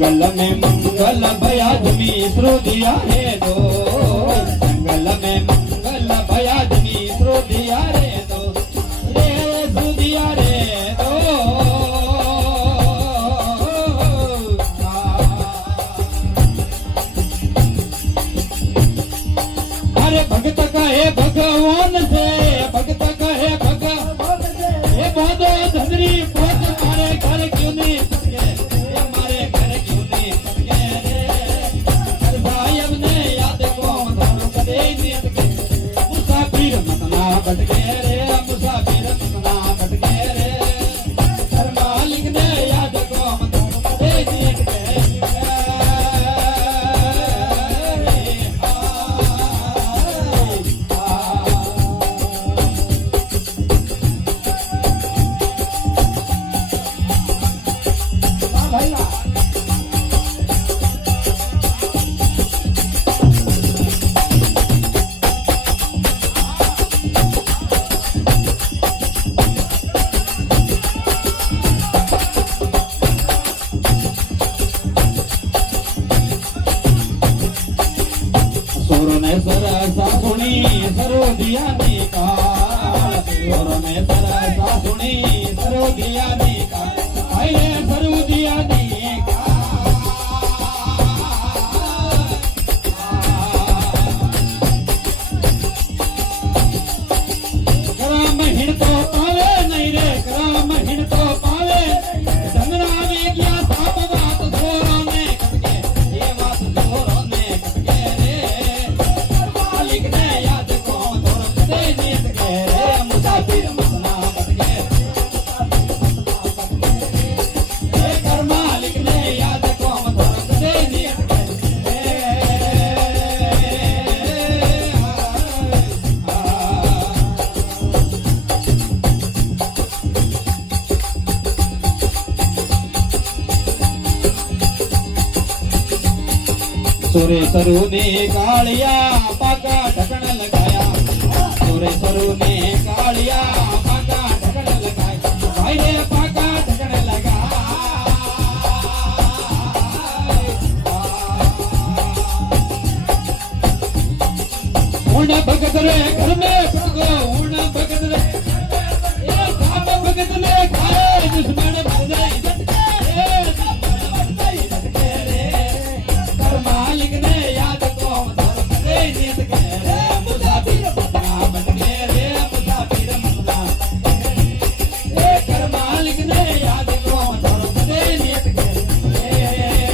जंगल में मंगल भयादमी श्रोदिया है दो, जंगल में मंगल भयादमी श्रोदिया रे दो, रे श्रोदिया रे दो। अरे भगत कहे भगवान से, भगत कहे भगवान से, ये बोधो धनरी बोध मारे घर क्यों नहीं सके, हमारे घर क्यों नहीं सके रे। हर भाई अपने याद को मत कदे नहीं सके, मुसाफिर मत ना भटके रे, मुसाफिर मत ना भटके रे। हर मालिक ने याद को मत कदे नहीं सके। सरसा सुनी सरोदिया निकाल, ने सरसा सुनी सरोदिया निकाल, आइए सरोदिया कराम हिण तो पावे नहीं रे, कराम हिण तो पावे, चंद्रा में क्या साप बात जोरों ने कटके, ये बात जोरों ने कटके रे। मालिक ने याद को थोड़ा कदे नहीं सके रे, मुसाफिर मत ना भटके, कर मालिक ने याद को थोड़ा कदे नहीं सके। सूर्य सरू ने कालिया पाका ढकन लगाया, सूर्य सरू ने कालिया पाका ढकन लगाया, भाई रे पाका ढकन लगा। ऊण भगत रे घर में फटको, ऊण भगत रे ये साप भगत ने खाए दुश्मन बन गए।